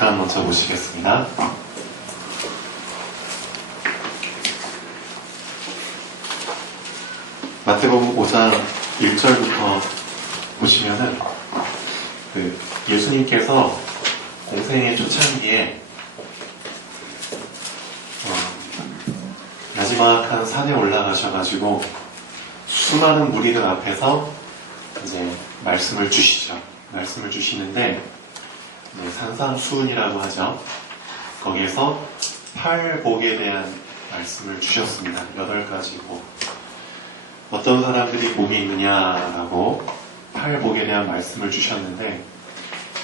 잠깐 먼저 보시겠습니다. 마태복음 5장 1절부터 보시면은 예수님께서 공생의 초창기에 마지막한 산에 올라가셔가지고 수많은 무리들 앞에서 이제 말씀을 주시죠. 말씀을 주시는데 산상수훈이라고 하죠. 거기에서 팔복에 대한 말씀을 주셨습니다. 8가지 복. 어떤 사람들이 복이 있느냐라고 팔복에 대한 말씀을 주셨는데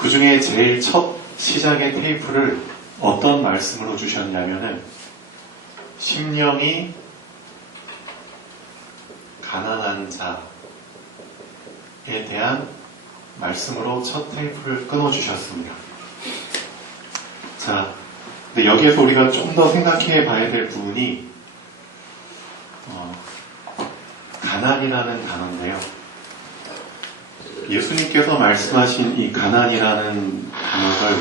그 중에 제일 첫 시작의 테이프를 어떤 말씀으로 주셨냐면은 심령이 가난한 자에 대한 말씀으로 첫 테이프를 끊어주셨습니다. 자, 근데 여기에서 우리가 좀 더 생각해 봐야 될 부분이 가난이라는 단어인데요. 예수님께서 말씀하신 이 가난이라는 단어를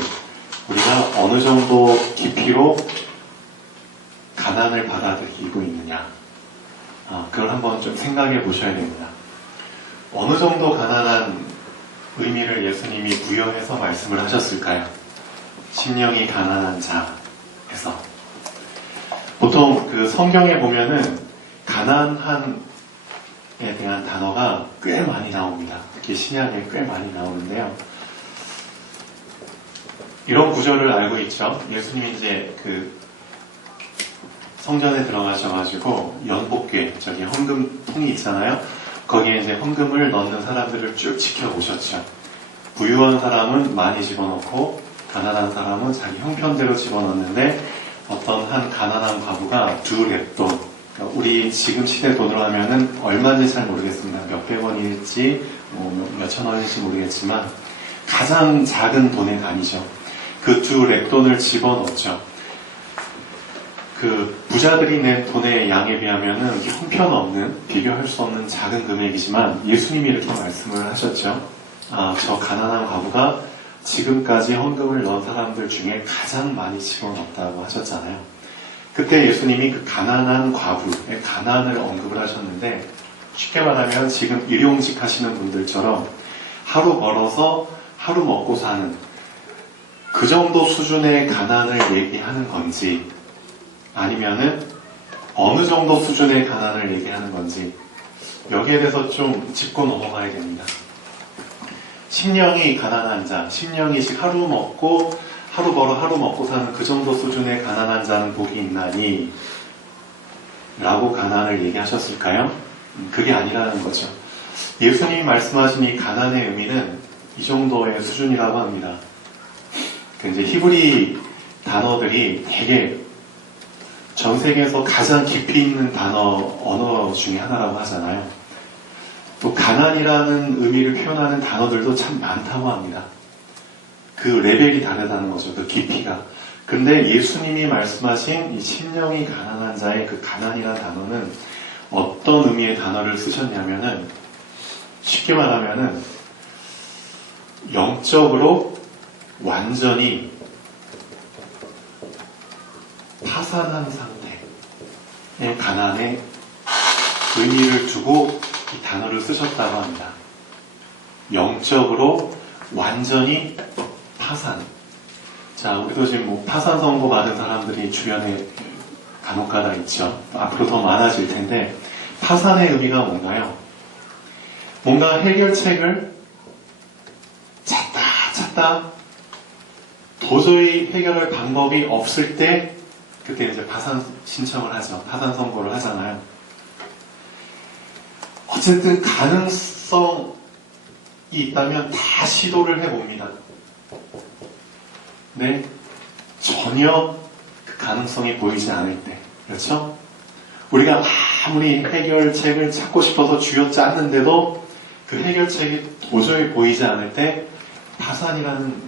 우리가 어느 정도 깊이로 가난을 받아들이고 있느냐, 그걸 한번 좀 생각해 보셔야 됩니다. 어느 정도 가난한 의미를 예수님이 부여해서 말씀을 하셨을까요? 심령이 가난한 자에서. 보통 그 성경에 보면은 가난한에 대한 단어가 꽤 많이 나옵니다. 특히 신약에 꽤 많이 나오는데요. 이런 구절을 알고 있죠. 예수님이 이제 그 성전에 들어가셔가지고 연복궤, 저기 헌금통이 있잖아요. 거기에 이제 헌금을 넣는 사람들을 쭉 지켜보셨죠. 부유한 사람은 많이 집어넣고 가난한 사람은 자기 형편대로 집어넣는데 어떤 한 가난한 과부가 2렙돈, 그러니까 우리 지금 시대 돈으로 하면은 얼마인지 잘 모르겠습니다. 몇백 원일지 몇천 원일지 모르겠지만 가장 작은 돈의 단위죠. 그 2렙돈을 집어넣죠. 그 부자들이 낸 돈의 양에 비하면은 형편없는, 비교할 수 없는 작은 금액이지만 예수님이 이렇게 말씀을 하셨죠. 저 가난한 과부가 지금까지 헌금을 넣은 사람들 중에 가장 많이 집어넣었다고 하셨잖아요. 그때 예수님이 그 가난한 과부의 가난을 언급을 하셨는데, 쉽게 말하면 지금 일용직 하시는 분들처럼 하루 벌어서 하루 먹고 사는 그 정도 수준의 가난을 얘기하는 건지, 아니면은 어느 정도 수준의 가난을 얘기하는 건지, 여기에 대해서 좀 짚고 넘어가야 됩니다. 심령이 가난한 자, 심령이 하루 먹고 하루 벌어 하루 먹고 사는 그 정도 수준의 가난한 자는 복이 있나니 라고 가난을 얘기하셨을까요? 그게 아니라는 거죠. 예수님이 말씀하신 이 가난의 의미는 이 정도의 수준이라고 합니다. 이제 히브리 단어들이 되게 전 세계에서 가장 깊이 있는 언어 중에 하나라고 하잖아요. 또 가난이라는 의미를 표현하는 단어들도 참 많다고 합니다. 그 레벨이 다르다는 거죠. 그 깊이가. 근데 예수님이 말씀하신 이 심령이 가난한 자의 그 가난이라는 단어는 어떤 의미의 단어를 쓰셨냐면은, 쉽게 말하면은 영적으로 완전히 파산한 상태의 가난에 의미를 두고 이 단어를 쓰셨다고 합니다. 영적으로 완전히 파산. 자, 우리도 지금 파산 선고 받은 사람들이 주변에 간혹가다 있죠. 앞으로 더 많아질 텐데, 파산의 의미가 뭔가요? 뭔가 해결책을 찾다 도저히 해결할 방법이 없을 때, 그때 이제 파산 신청을 하죠. 파산 선고를 하잖아요. 어쨌든 가능성이 있다면 다 시도를 해봅니다. 네, 전혀 그 가능성이 보이지 않을 때, 그렇죠? 우리가 아무리 해결책을 찾고 싶어서 쥐어짰는데도 그 해결책이 도저히 보이지 않을 때 파산이라는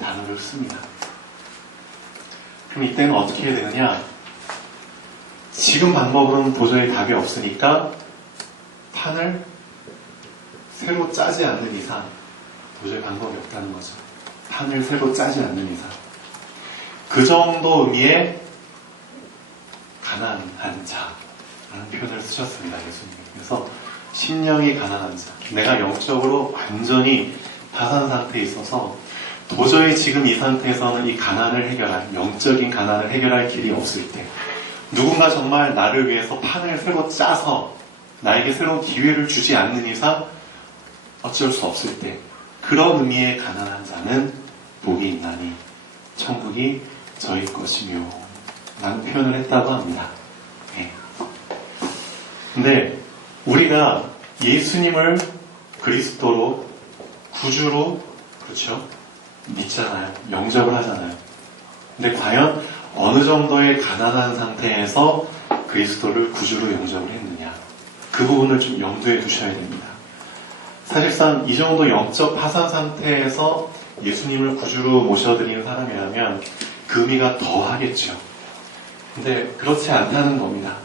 단어를 씁니다. 그럼 이때는 어떻게 해야 되느냐? 지금 방법은 도저히 답이 없으니까 판을 새로 짜지 않는 이상 도저히 방법이 없다는 거죠. 판을 새로 짜지 않는 이상. 그 정도 의미의 가난한 자라는 표현을 쓰셨습니다. 예수님이. 그래서 심령이 가난한 자, 내가 영적으로 완전히 파산 상태에 있어서 도저히 지금 이 상태에서는 이 가난을 해결할, 영적인 가난을 해결할 길이 없을 때, 누군가 정말 나를 위해서 판을 새로 짜서 나에게 새로운 기회를 주지 않는 이상 어쩔 수 없을 때, 그런 의미의 가난한 자는 복이 있나니 천국이 저희 것이며 라는 표현을 했다고 합니다. 네. 근데 우리가 예수님을 그리스도로 구주로 그렇죠? 믿잖아요. 영접을 하잖아요. 근데 과연 어느 정도의 가난한 상태에서 그리스도를 구주로 영접을 했느냐, 그 부분을 좀 염두에 두셔야 됩니다. 사실상 이 정도 영적 파산 상태에서 예수님을 구주로 모셔드리는 사람이라면 그 의미가 더하겠죠. 근데 그렇지 않다는 겁니다.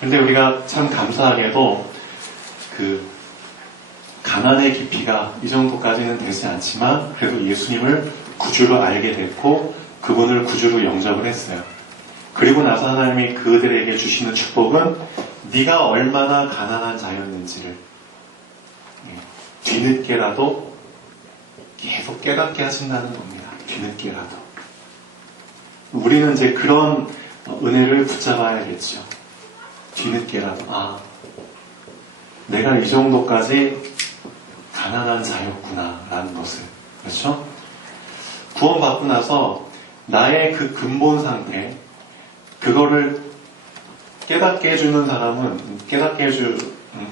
근데 우리가 참 감사하게도 그 가난의 깊이가 이 정도까지는 되지 않지만 그래도 예수님을 구주로 알게 됐고 그분을 구주로 영접을 했어요. 그리고 나서 하나님이 그들에게 주시는 축복은 네가 얼마나 가난한 자였는지를 뒤늦게라도 계속 깨닫게 하신다는 겁니다. 뒤늦게라도. 우리는 이제 그런 은혜를 붙잡아야겠죠. 뒤늦게라도 내가 이 정도까지 가난한 자였구나 라는 것을. 그렇죠? 구원받고 나서 나의 그 근본 상태, 그거를 깨닫게 해주는 사람은,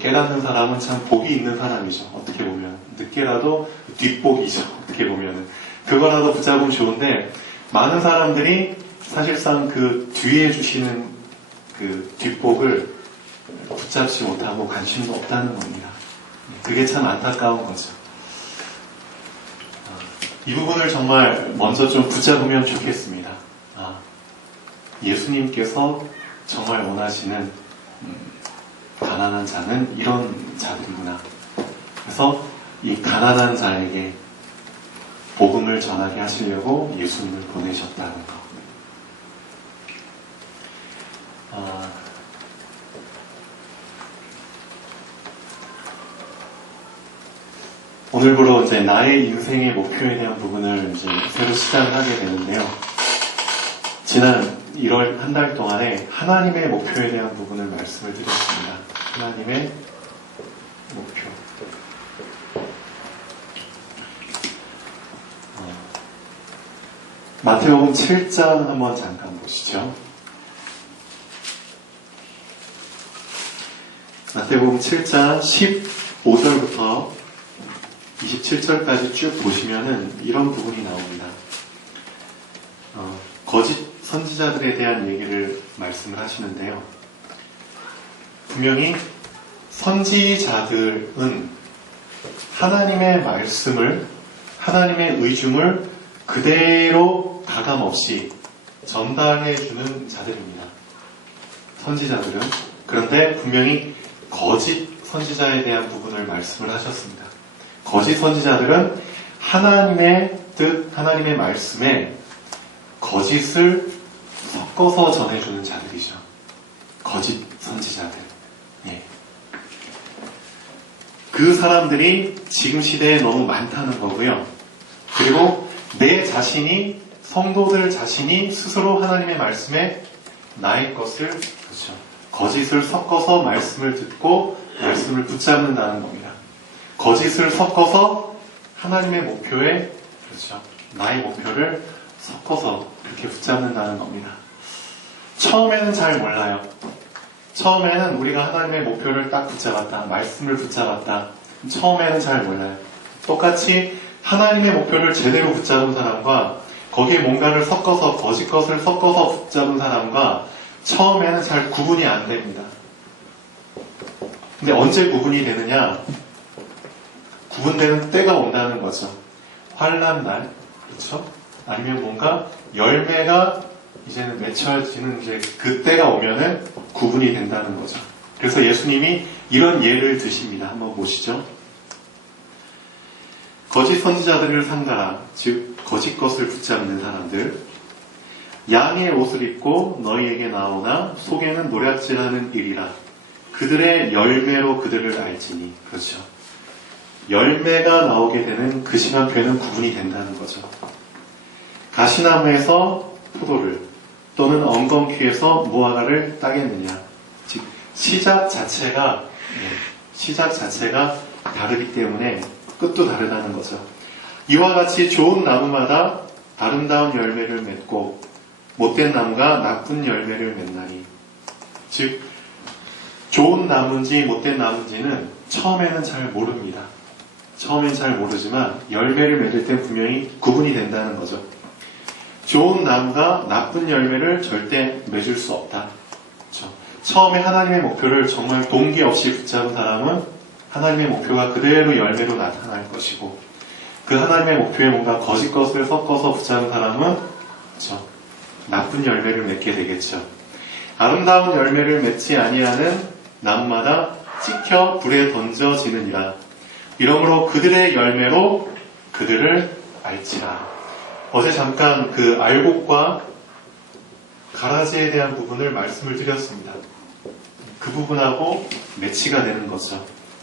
깨닫는 사람은 참 복이 있는 사람이죠. 어떻게 보면. 늦게라도 뒷복이죠. 어떻게 보면은. 그거라도 붙잡으면 좋은데, 많은 사람들이 사실상 그 뒤에 주시는 그 뒷복을 붙잡지 못하고 관심도 없다는 겁니다. 그게 참 안타까운 거죠. 이 부분을 정말 먼저 좀 붙잡으면 좋겠습니다. 예수님께서 정말 원하시는 가난한 자는 이런 자들이구나. 그래서 이 가난한 자에게 복음을 전하게 하시려고 예수님을 보내셨다는 것. 오늘부로 이제 나의 인생의 목표에 대한 부분을 이제 새로 시작을 하게 되는데요. 지난 1월 한 달 동안에 하나님의 목표에 대한 부분을 말씀을 드렸습니다. 하나님의 목표. 마태복음 7장 한번 잠깐 보시죠. 마태복음 7장 15절부터 27절까지 쭉 보시면은 이런 부분이 나옵니다. 거짓 선지자들에 대한 얘기를 말씀을 하시는데요. 분명히 선지자들은 하나님의 말씀을, 하나님의 의중을 그대로 가감없이 전달해주는 자들입니다. 선지자들은. 그런데 분명히 거짓 선지자에 대한 부분을 말씀을 하셨습니다. 거짓 선지자들은 하나님의 뜻, 하나님의 말씀에 거짓을 섞어서 전해주는 자들이죠. 거짓 선지자들. 예. 그 사람들이 지금 시대에 너무 많다는 거고요. 그리고 내 자신이, 성도들 자신이 스스로 하나님의 말씀에 나의 것을, 그렇죠, 거짓을 섞어서 말씀을 듣고 말씀을 붙잡는다는 겁니다. 거짓을 섞어서 하나님의 목표에, 그렇죠, 나의 목표를 섞어서 그렇게 붙잡는다는 겁니다. 처음에는 잘 몰라요. 처음에는 우리가 하나님의 목표를 딱 붙잡았다, 말씀을 붙잡았다, 처음에는 잘 몰라요. 똑같이 하나님의 목표를 제대로 붙잡은 사람과 거기에 뭔가를 섞어서, 거짓 것을 섞어서 붙잡은 사람과 처음에는 잘 구분이 안 됩니다. 근데 언제 구분이 되느냐? 구분되는 때가 온다는 거죠. 환난 날, 그렇죠? 아니면 뭔가 열매가 이제는 맺혀지는 이제 그 때가 오면은 구분이 된다는 거죠. 그래서 예수님이 이런 예를 드십니다. 한번 보시죠. 거짓 선지자들을 상가라, 즉 거짓 것을 붙잡는 사람들, 양의 옷을 입고 너희에게 나오나 속에는 노략질하는 일이라. 그들의 열매로 그들을 알지니. 그렇죠. 열매가 나오게 되는 그 시간표에는 구분이 된다는 거죠. 가시나무에서 포도를 또는 엉겅퀴에서 무화과를 따겠느냐. 즉 시작 자체가 다르기 때문에 끝도 다르다는 거죠. 이와 같이 좋은 나무마다 아름다운 열매를 맺고 못된 나무가 나쁜 열매를 맺나니. 즉 좋은 나무인지 못된 나무인지는 처음에는 잘 모릅니다. 처음엔 잘 모르지만 열매를 맺을 때 분명히 구분이 된다는 거죠. 좋은 나무가 나쁜 열매를 절대 맺을 수 없다. 그렇죠? 처음에 하나님의 목표를 정말 동기 없이 붙잡은 사람은 하나님의 목표가 그대로 열매로 나타날 것이고, 그 하나님의 목표에 뭔가 거짓 것을 섞어서 붙잡은 사람은 그렇죠? 나쁜 열매를 맺게 되겠죠. 아름다운 열매를 맺지 아니하는 나무마다 찍혀 불에 던져지느니라. 이러므로 그들의 열매로 그들을 알지라. 어제 잠깐 그 알곡과 가라지에 대한 부분을 말씀을 드렸습니다. 그 부분하고 매치가 되는 거죠.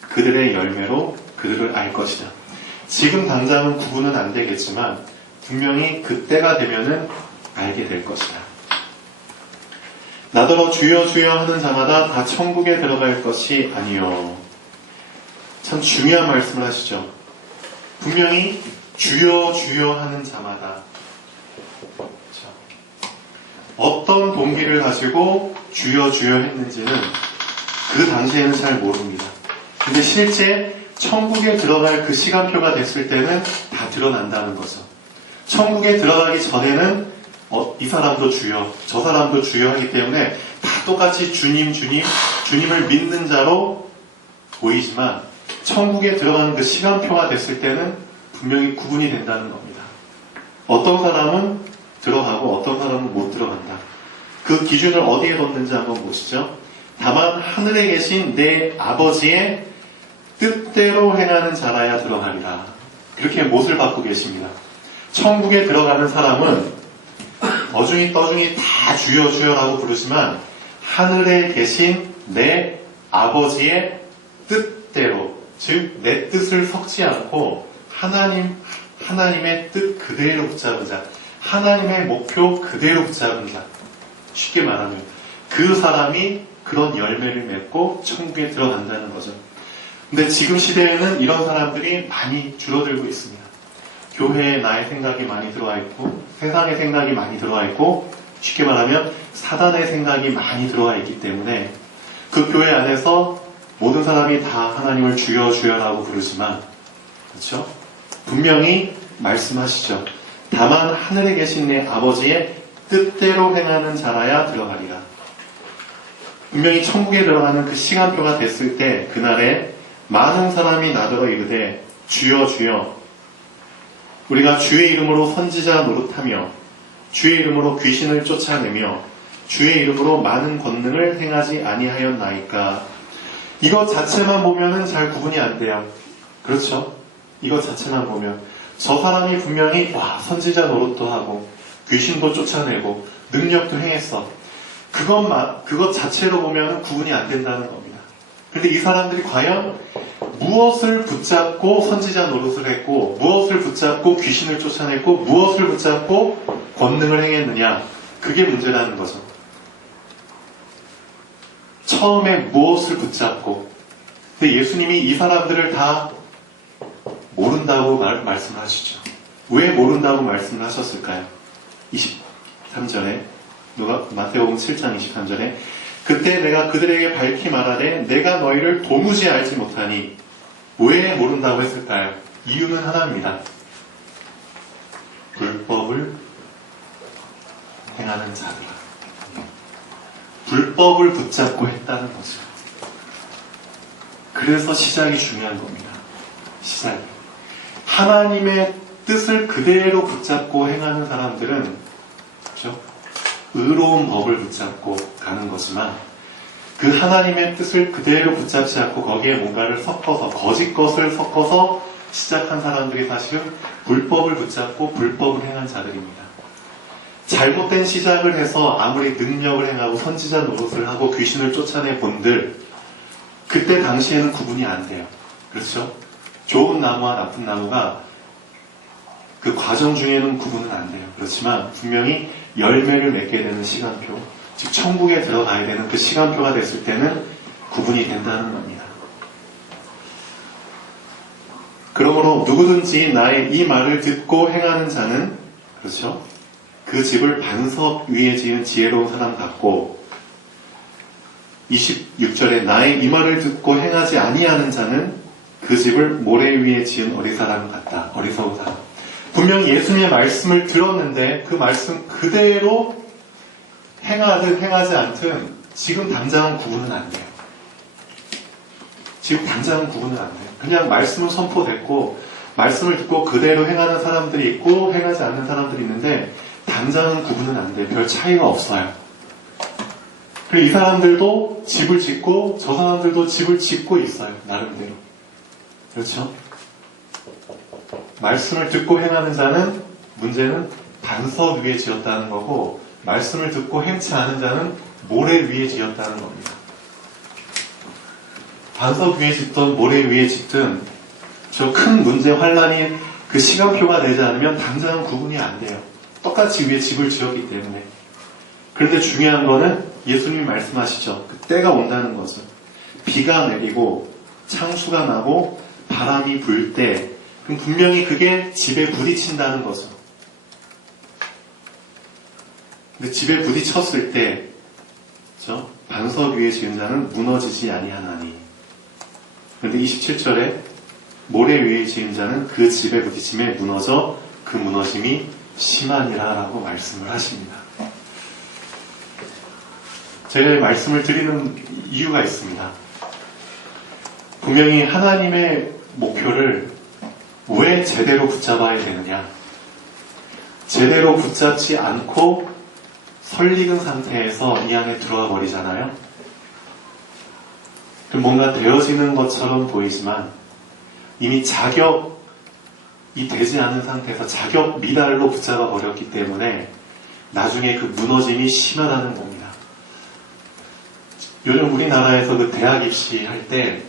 그들의 열매로 그들을 알 것이다. 지금 당장은 구분은 안 되겠지만 분명히 그때가 되면은 알게 될 것이다. 나더러 주여 주여 하는 자마다 다 천국에 들어갈 것이 아니요. 참 중요한 말씀을 하시죠. 분명히 주여 주여 하는 자마다, 그렇죠? 어떤 동기를 가지고 주여 주여 했는지는 그 당시에는 잘 모릅니다. 근데 실제 천국에 들어갈 그 시간표가 됐을 때는 다 드러난다는 거죠. 천국에 들어가기 전에는 이 사람도 주여, 저 사람도 주여 하기 때문에 다 똑같이 주님을 믿는 자로 보이지만 천국에 들어가는 그 시간표가 됐을 때는 분명히 구분이 된다는 겁니다. 어떤 사람은 들어가고 어떤 사람은 못 들어간다. 그 기준을 어디에 뒀는지 한번 보시죠. 다만 하늘에 계신 내 아버지의 뜻대로 행하는 자라야 들어가리라. 그렇게 못을 받고 계십니다. 천국에 들어가는 사람은 어중이 떠중이 다 주여 주여라고 부르지만 하늘에 계신 내 아버지의 뜻대로, 즉 내 뜻을 섞지 않고 하나님의 뜻 그대로 붙잡은 자, 하나님의 목표 그대로 붙잡은 자, 쉽게 말하면 그 사람이 그런 열매를 맺고 천국에 들어간다는 거죠. 근데 지금 시대에는 이런 사람들이 많이 줄어들고 있습니다. 교회에 나의 생각이 많이 들어와 있고 세상의 생각이 많이 들어와 있고 쉽게 말하면 사단의 생각이 많이 들어와 있기 때문에 그 교회 안에서 모든 사람이 다 하나님을 주여 주여라고 부르지만, 그렇죠? 분명히 말씀하시죠. 다만 하늘에 계신 내 아버지의 뜻대로 행하는 자라야 들어가리라. 분명히 천국에 들어가는 그 시간표가 됐을 때 그날에 많은 사람이 나더러 이르되 주여 주여 우리가 주의 이름으로 선지자 노릇하며 주의 이름으로 귀신을 쫓아내며 주의 이름으로 많은 권능을 행하지 아니하였나이까. 이것 자체만 보면은 잘 구분이 안 돼요. 그렇죠? 이것 자체만 보면 저 사람이 분명히 선지자 노릇도 하고 귀신도 쫓아내고 능력도 행했어. 그것 자체로 보면 구분이 안 된다는 겁니다. 그런데 이 사람들이 과연 무엇을 붙잡고 선지자 노릇을 했고, 무엇을 붙잡고 귀신을 쫓아냈고, 무엇을 붙잡고 권능을 행했느냐, 그게 문제라는 거죠. 처음에 무엇을 붙잡고, 근데 예수님이 이 사람들을 다 모른다고 말씀을 하시죠. 왜 모른다고 말씀을 하셨을까요? 23절에 마태복음 7장 23절에 그때 내가 그들에게 밝히 말하되 내가 너희를 도무지 알지 못하니. 왜 모른다고 했을까요? 이유는 하나입니다. 불법을 행하는 자들. 불법을 붙잡고 했다는 거죠. 그래서 시작이 중요한 겁니다. 시작이. 하나님의 뜻을 그대로 붙잡고 행하는 사람들은, 그렇죠? 의로운 법을 붙잡고 가는 거지만 그 하나님의 뜻을 그대로 붙잡지 않고 거기에 뭔가를 섞어서 거짓 것을 섞어서 시작한 사람들이 사실은 불법을 붙잡고 불법을 행한 자들입니다. 잘못된 시작을 해서 아무리 능력을 행하고 선지자 노릇을 하고 귀신을 쫓아내 본들, 그때 당시에는 구분이 안 돼요. 그렇죠? 좋은 나무와 나쁜 나무가 그 과정 중에는 구분은 안 돼요. 그렇지만 분명히 열매를 맺게 되는 시간표, 즉 천국에 들어가야 되는 그 시간표가 됐을 때는 구분이 된다는 겁니다. 그러므로 누구든지 나의 이 말을 듣고 행하는 자는, 그렇죠? 그 집을 반석 위에 지은 지혜로운 사람 같고, 26절에 나의 이 말을 듣고 행하지 아니하는 자는 그 집을 모래 위에 지은 어리사람 같다. 어리석은 사람. 분명히 예수님의 말씀을 들었는데 그 말씀 그대로 행하든 행하지 않든 지금 당장은 구분은 안 돼요. 지금 당장은 구분은 안 돼요. 그냥 말씀은 선포됐고 말씀을 듣고 그대로 행하는 사람들이 있고 행하지 않는 사람들이 있는데 당장은 구분은 안 돼요. 별 차이가 없어요. 그리고 이 사람들도 집을 짓고 저 사람들도 집을 짓고 있어요. 나름대로. 그렇죠? 말씀을 듣고 행하는 자는 문제는 반석 위에 지었다는 거고 말씀을 듣고 행치 않은 자는 모래 위에 지었다는 겁니다. 반석 위에 짓든 모래 위에 짓든 저 큰 문제 환란이 그 시간표가 되지 않으면 당장은 구분이 안 돼요. 똑같이 위에 집을 지었기 때문에. 그런데 중요한 거는 예수님이 말씀하시죠. 그 때가 온다는 거죠. 비가 내리고 창수가 나고 바람이 불 때 그럼 분명히 그게 집에 부딪힌다는 거죠. 근데 집에 부딪혔을 때 그렇죠? 반석 위에 지은 자는 무너지지 아니하나니. 그런데 27절에 모래 위에 지은 자는 그 집에 부딪힘에 무너져 그 무너짐이 심하니라 라고 말씀을 하십니다. 제가 이 말씀을 드리는 이유가 있습니다. 분명히 하나님의 목표를 왜 제대로 붙잡아야 되느냐. 제대로 붙잡지 않고 설익은 상태에서 이 안에 들어와 버리잖아요. 그럼 뭔가 되어지는 것처럼 보이지만 이미 자격이 되지 않은 상태에서 자격 미달로 붙잡아 버렸기 때문에 나중에 그 무너짐이 심하다는 겁니다. 요즘 우리나라에서 그 대학 입시할 때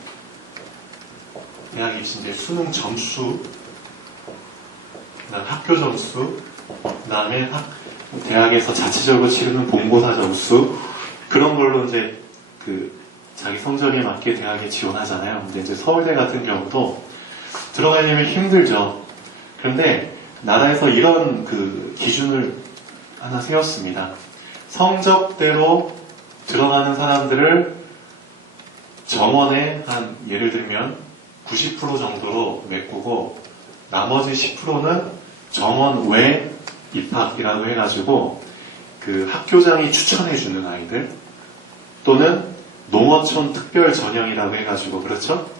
대학 입시 이제 수능 점수, 그다음 학교 점수, 그다음에 대학에서 자체적으로 치르는 본고사 점수 그런 걸로 이제 그 자기 성적에 맞게 대학에 지원하잖아요. 근데 이제 서울대 같은 경우도 들어가려면 힘들죠. 그런데 나라에서 이런 그 기준을 하나 세웠습니다. 성적대로 들어가는 사람들을 정원에 한 예를 들면 90% 정도로 메꾸고 나머지 10%는 정원 외 입학이라고 해가지고 그 학교장이 추천해주는 아이들 또는 농어촌 특별 전형이라고 해가지고 그렇죠?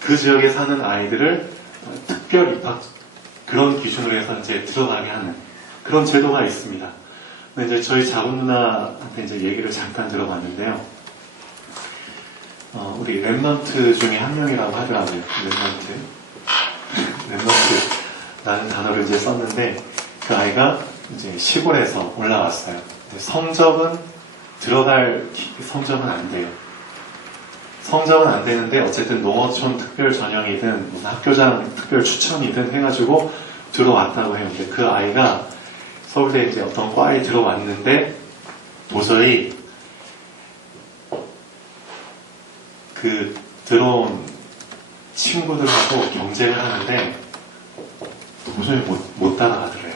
그 지역에 사는 아이들을 특별 입학 그런 기준으로 해서 이제 들어가게 하는 그런 제도가 있습니다. 근데 이제 저희 작은 누나한테 이제 얘기를 잠깐 들어봤는데요. 우리 랩넌트 중에 한 명이라고 하더라고요. 랩넌트라는 단어를 이제 썼는데 그 아이가 이제 시골에서 올라왔어요. 성적은 들어갈 성적은 안 돼요. 성적은 안 되는데 어쨌든 농어촌 특별 전형이든 무슨 학교장 특별 추천이든 해가지고 들어왔다고 해요. 근데 그 아이가 서울대 이제 어떤 과에 들어왔는데 도저히 그 들어온 친구들하고 경쟁을 하는데 도저히 못 따라가더래요.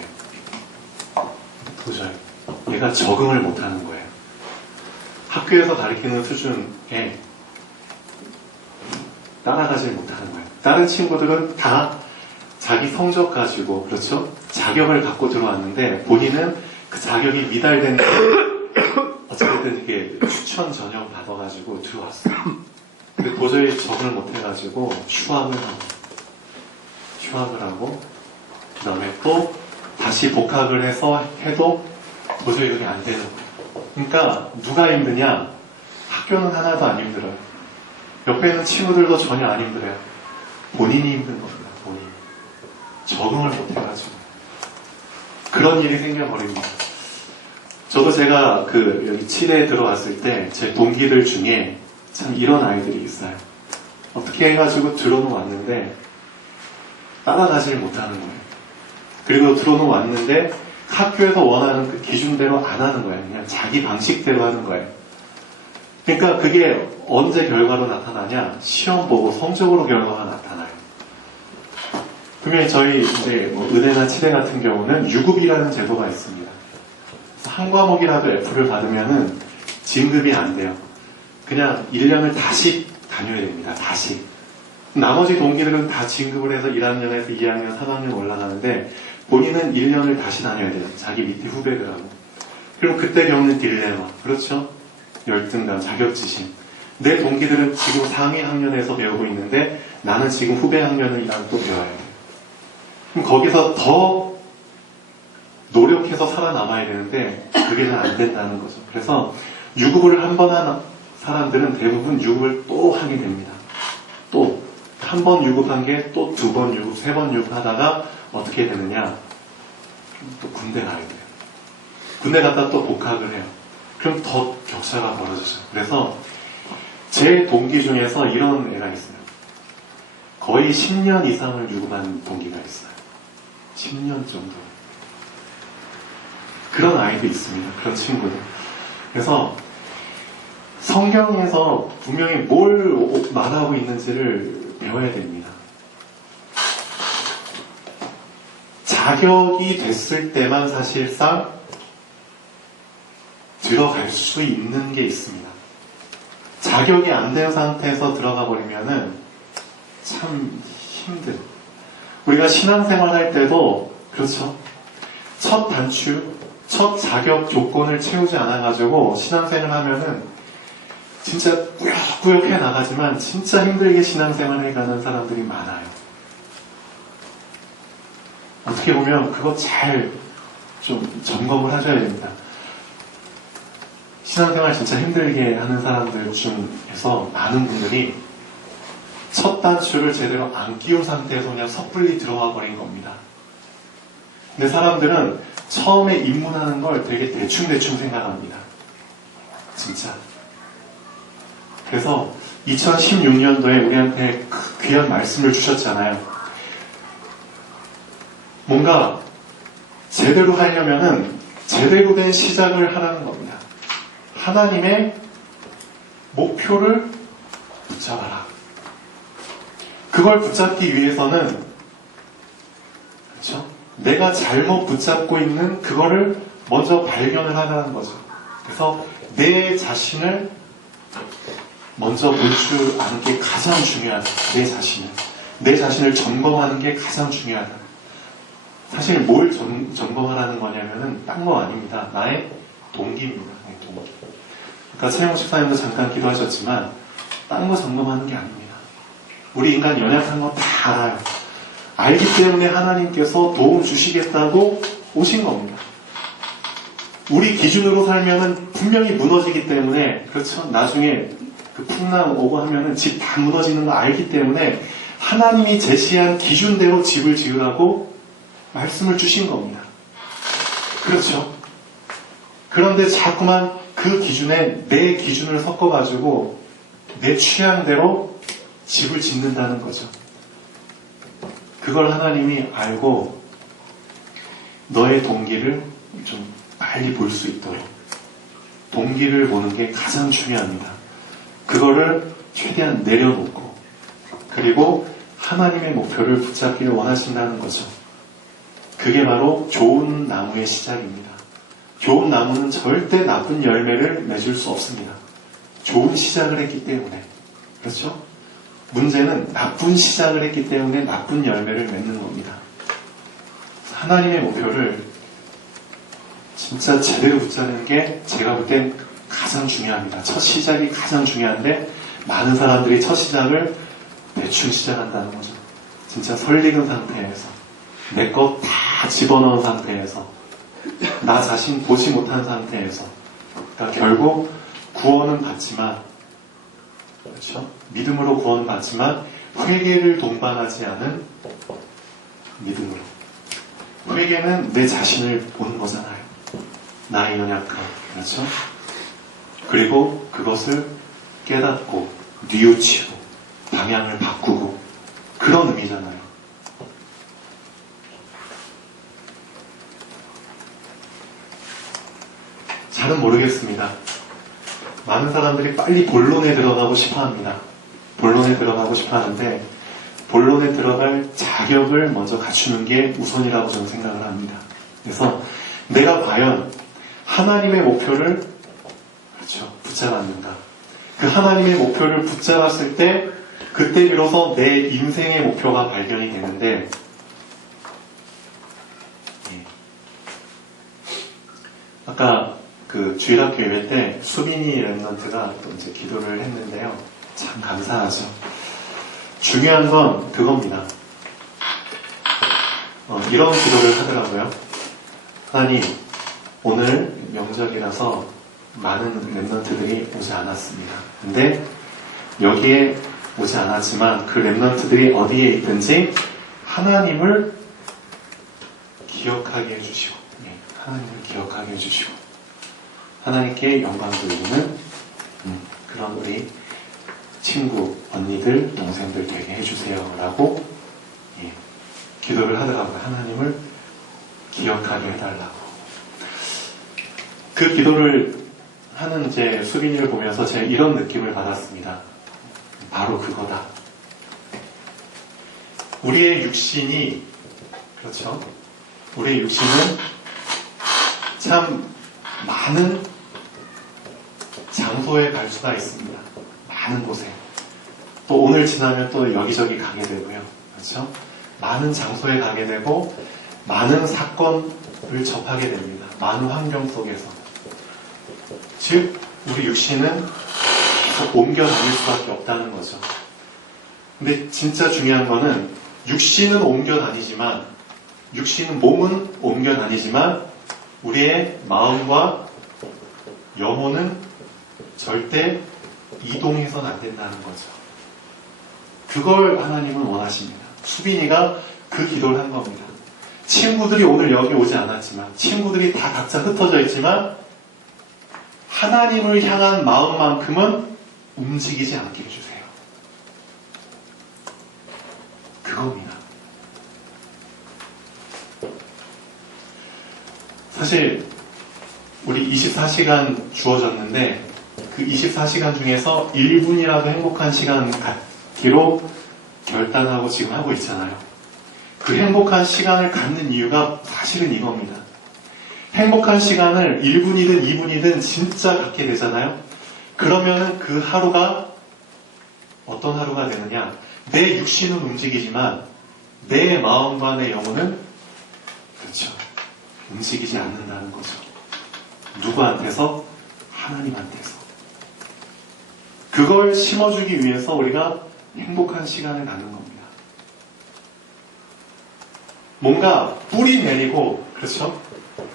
도저히. 얘가 적응을 못 하는 거예요. 학교에서 가르치는 수준에 따라가질 못하는 거예요. 다른 친구들은 다 자기 성적 가지고, 그렇죠? 자격을 갖고 들어왔는데 본인은 그 자격이 미달된 어쨌든 이게 추천 전형 받아가지고 들어왔어요. 근데 도저히 적응을 못 해가지고 휴학을 하고 그 다음에 또 다시 복학을 해서 해도 도저히 그게 안 되는 거예요. 그러니까 누가 힘드냐? 학교는 하나도 안 힘들어요. 옆에 있는 친구들도 전혀 안 힘들어요. 본인이 힘든 겁니다. 본인. 적응을 못 해가지고 그런 일이 생겨버립니다. 저도 제가 여기 치대에 들어왔을 때 제 동기들 중에 참 이런 아이들이 있어요. 어떻게 해가지고 들어는 왔는데 따라가지를 못하는 거예요. 그리고 들어는 왔는데 학교에서 원하는 그 기준대로 안 하는 거예요. 그냥 자기 방식대로 하는 거예요. 그러니까 그게 언제 결과로 나타나냐? 시험 보고 성적으로 결과가 나타나요. 그러면 저희 이제 의대나 치대 같은 경우는 유급이라는 제도가 있습니다. 한 과목이라도 F를 받으면은 진급이 안 돼요. 그냥 1년을 다시 다녀야 됩니다. 다시. 나머지 동기들은 다 진급을 해서 1학년에서 2학년, 3학년 올라가는데 본인은 1년을 다시 다녀야 돼요. 자기 밑에 후배들하고. 그럼 그때 겪는 딜레마. 그렇죠? 열등감, 자격지심. 내 동기들은 지금 상위 학년에서 배우고 있는데 나는 지금 후배 학년이랑 또 배워야 돼요. 그럼 거기서 더 노력해서 살아남아야 되는데 그게 잘 안 된다는 거죠. 그래서 유급을 한 번 한 사람들은 대부분 유급을 또 하게 됩니다. 또 한 번 유급한 게 또 두 번 유급, 세 번 유급하다가 어떻게 되느냐? 또 군대 가야 돼요. 군대 갔다 또 복학을 해요. 그럼 더 격차가 벌어지죠. 그래서 제 동기 중에서 이런 애가 있어요. 거의 10년 이상을 유급한 동기가 있어요. 10년 정도. 그런 아이도 있습니다. 그런 친구들. 그래서 성경에서 분명히 뭘 말하고 있는지를 배워야 됩니다. 자격이 됐을 때만 사실상 들어갈 수 있는 게 있습니다. 자격이 안 된 상태에서 들어가 버리면은 참 힘든. 우리가 신앙생활 할 때도 그렇죠. 첫 단추, 첫 자격 조건을 채우지 않아가지고 신앙생활 하면은 진짜 꾸역꾸역 해 나가지만 진짜 힘들게 신앙생활 해가는 사람들이 많아요. 어떻게 보면 그거 잘 좀 점검을 하셔야 됩니다. 신앙생활 진짜 힘들게 하는 사람들 중에서 많은 분들이 첫 단추를 제대로 안 끼운 상태에서 그냥 섣불리 들어와 버린 겁니다. 근데 사람들은 처음에 입문하는 걸 되게 대충대충 생각합니다. 진짜. 그래서 2016년도에 우리한테 귀한 말씀을 주셨잖아요. 뭔가 제대로 하려면은 제대로 된 시작을 하라는 겁니다. 하나님의 목표를 붙잡아라. 그걸 붙잡기 위해서는 그렇죠? 내가 잘못 붙잡고 있는 그거를 먼저 발견을 하라는 거죠. 그래서 내 자신을 먼저 볼 줄 아는 게 가장 중요하다. 내 자신을 점검하는 게 가장 중요하다. 사실 뭘 점검하라는 거냐면은 딴 거 아닙니다. 나의 동기입니다. 나의 동기. 그러니까 최영 집사님도 잠깐 기도하셨지만 딴 거 점검하는 게 아닙니다. 우리 인간 연약한 거 다 알아요. 알기 때문에 하나님께서 도움 주시겠다고 오신 겁니다. 우리 기준으로 살면은 분명히 무너지기 때문에 그렇죠. 나중에 그 풍랑 오고 하면은 집 다 무너지는 거 알기 때문에 하나님이 제시한 기준대로 집을 지으라고 말씀을 주신 겁니다. 그렇죠. 그런데 자꾸만 그 기준에 내 기준을 섞어가지고 내 취향대로 집을 짓는다는 거죠. 그걸 하나님이 알고 너의 동기를 좀 빨리 볼 수 있도록 동기를 보는 게 가장 중요합니다. 그거를 최대한 내려놓고 그리고 하나님의 목표를 붙잡기를 원하신다는 거죠. 그게 바로 좋은 나무의 시작입니다. 좋은 나무는 절대 나쁜 열매를 맺을 수 없습니다. 좋은 시작을 했기 때문에. 그렇죠? 문제는 나쁜 시작을 했기 때문에 나쁜 열매를 맺는 겁니다. 하나님의 목표를 진짜 제대로 붙잡는 게 제가 볼 땐 가장 중요합니다. 첫 시작이 가장 중요한데 많은 사람들이 첫 시작을 대충 시작한다는 거죠. 진짜 설익은 상태에서 내 것 다 집어넣은 상태에서 나 자신 보지 못한 상태에서 그러니까 결국 구원은 받지만 그렇죠? 믿음으로 구원은 받지만 회개를 동반하지 않은 믿음으로 회개는 내 자신을 보는 거잖아요. 나의 연약함, 그렇죠? 그리고 그것을 깨닫고 뉘우치고 방향을 바꾸고 그런 의미잖아요. 잘은 모르겠습니다. 많은 사람들이 빨리 본론에 들어가고 싶어 합니다. 본론에 들어가고 싶어 하는데 본론에 들어갈 자격을 먼저 갖추는 게 우선이라고 저는 생각을 합니다. 그래서 내가 과연 하나님의 목표를 그렇죠, 붙잡았는가? 그 하나님의 목표를 붙잡았을 때 그때 비로소 내 인생의 목표가 발견이 되는데 아까 그 주일학교 예배 때 수빈이 랩런트가 또 이제 기도를 했는데요. 참 감사하죠. 중요한 건 그겁니다. 이런 기도를 하더라고요. 하나님, 오늘 명절이라서 많은 랩런트들이 오지 않았습니다. 근데 여기에 오지 않았지만 그 랩런트들이 어디에 있든지 하나님을 기억하게 해주시고, 하나님을 기억하게 해주시고, 하나님께 영광 돌리는 그런 우리 친구, 언니들, 동생들 되게 해주세요. 라고 기도를 하더라고요. 하나님을 기억하게 해달라고. 그 기도를 하는 제 수빈이를 보면서 제가 이런 느낌을 받았습니다. 바로 그거다. 우리의 육신이, 그렇죠? 우리의 육신은 참 많은 장소에 갈 수가 있습니다. 많은 곳에. 또 오늘 지나면 또 여기저기 가게 되고요. 그렇죠? 많은 장소에 가게 되고 많은 사건을 접하게 됩니다. 많은 환경 속에서. 즉 우리 육신은 계속 옮겨 다닐 수밖에 없다는 거죠. 근데 진짜 중요한 거는 육신은 옮겨 다니지만 육신은 몸은 옮겨 다니지만 우리의 마음과 영혼은 절대 이동해서는 안 된다는 거죠. 그걸 하나님은 원하십니다. 수빈이가 그 기도를 한 겁니다. 친구들이 오늘 여기 오지 않았지만 친구들이 다 각자 흩어져 있지만 하나님을 향한 마음만큼은 움직이지 않게 해주세요. 그겁니다. 사실 우리 24시간 주어졌는데 그 24시간 중에서 1분이라도 행복한 시간 갖기로 결단하고 지금 하고 있잖아요. 그 행복한 시간을 갖는 이유가 사실은 이겁니다. 행복한 시간을 1분이든 2분이든 진짜 갖게 되잖아요. 그러면 그 하루가 어떤 하루가 되느냐? 내 육신은 움직이지만 내 마음과 내 영혼은 그렇죠. 움직이지 않는다는 거죠. 누구한테서? 하나님한테서. 그걸 심어주기 위해서 우리가 행복한 시간을 갖는 겁니다. 뭔가 뿌리 내리고, 그렇죠?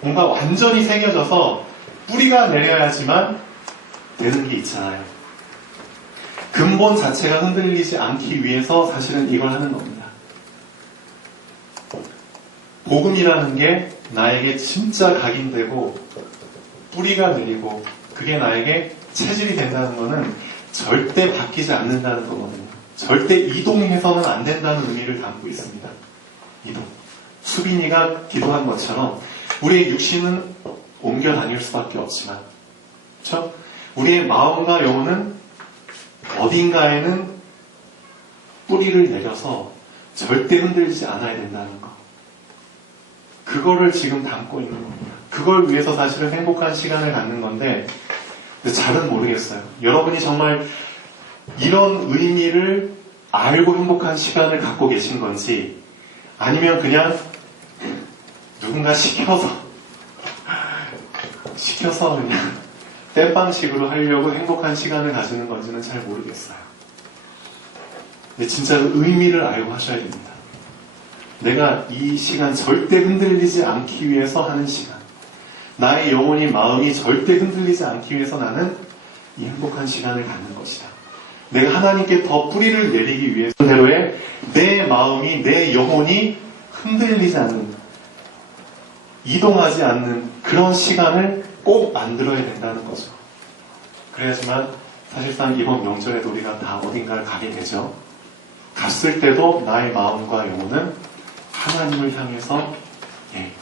뭔가 완전히 새겨져서 뿌리가 내려야지만 되는 게 있잖아요. 근본 자체가 흔들리지 않기 위해서 사실은 이걸 하는 겁니다. 복음이라는 게 나에게 진짜 각인되고 뿌리가 내리고 그게 나에게 체질이 된다는 것은 절대 바뀌지 않는다는 거거든요. 절대 이동해서는 안 된다는 의미를 담고 있습니다. 이동. 수빈이가 기도한 것처럼 우리의 육신은 옮겨 다닐 수밖에 없지만, 그렇죠? 우리의 마음과 영혼은 어딘가에는 뿌리를 내려서 절대 흔들리지 않아야 된다는 거. 그거를 지금 담고 있는 겁니다. 그걸 위해서 사실은 행복한 시간을 갖는 건데 잘은 모르겠어요. 여러분이 정말 이런 의미를 알고 행복한 시간을 갖고 계신 건지 아니면 그냥 누군가 시켜서 그냥 땜빵식으로 하려고 행복한 시간을 가지는 건지는 잘 모르겠어요. 근데 진짜 의미를 알고 하셔야 됩니다. 내가 이 시간 절대 흔들리지 않기 위해서 하는 시간, 나의 영혼이 마음이 절대 흔들리지 않기 위해서 나는 이 행복한 시간을 갖는 것이다. 내가 하나님께 더 뿌리를 내리기 위해서대로의 내 마음이 내 영혼이 흔들리지 않는, 이동하지 않는 그런 시간을 꼭 만들어야 된다는 거죠. 그래야지만 사실상 이번 명절에도 우리가 다 어딘가를 가게 되죠. 갔을 때도 나의 마음과 영혼은 하나님을 향해서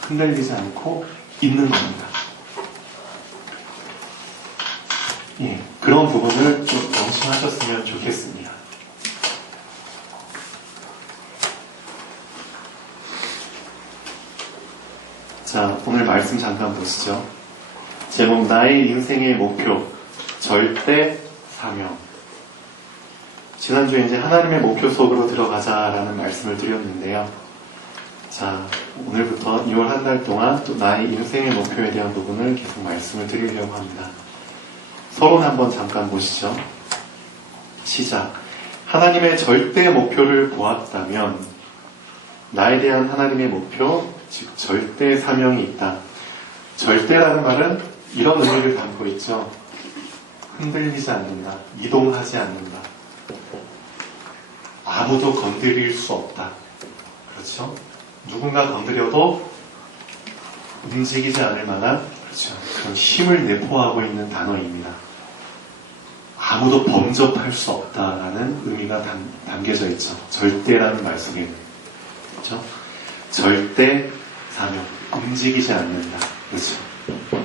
흔들리지 않고 있는 겁니다. 그런 부분을 좀 명심하셨으면 좋겠습니다. 자, 오늘 말씀 잠깐 보시죠. 제목, 나의 인생의 목표, 절대 사명. 지난주에 이제 하나님의 목표 속으로 들어가자라는 말씀을 드렸는데요. 자, 오늘부터 2월 한 달 동안 또 나의 인생의 목표에 대한 부분을 계속 말씀을 드리려고 합니다. 서론 한번 잠깐 보시죠. 시작. 하나님의 절대 목표를 보았다면 나에 대한 하나님의 목표, 즉 절대 사명이 있다. 절대라는 말은 이런 의미를 담고 있죠. 흔들리지 않는다. 이동하지 않는다. 아무도 건드릴 수 없다. 그렇죠? 누군가 건드려도 움직이지 않을 만한 그렇죠. 그런 힘을 내포하고 있는 단어입니다. 아무도 범접할 수 없다라는 의미가 담겨져 있죠. 절대라는 말 속에는. 그렇죠? 절대 사명, 움직이지 않는다. 그렇죠?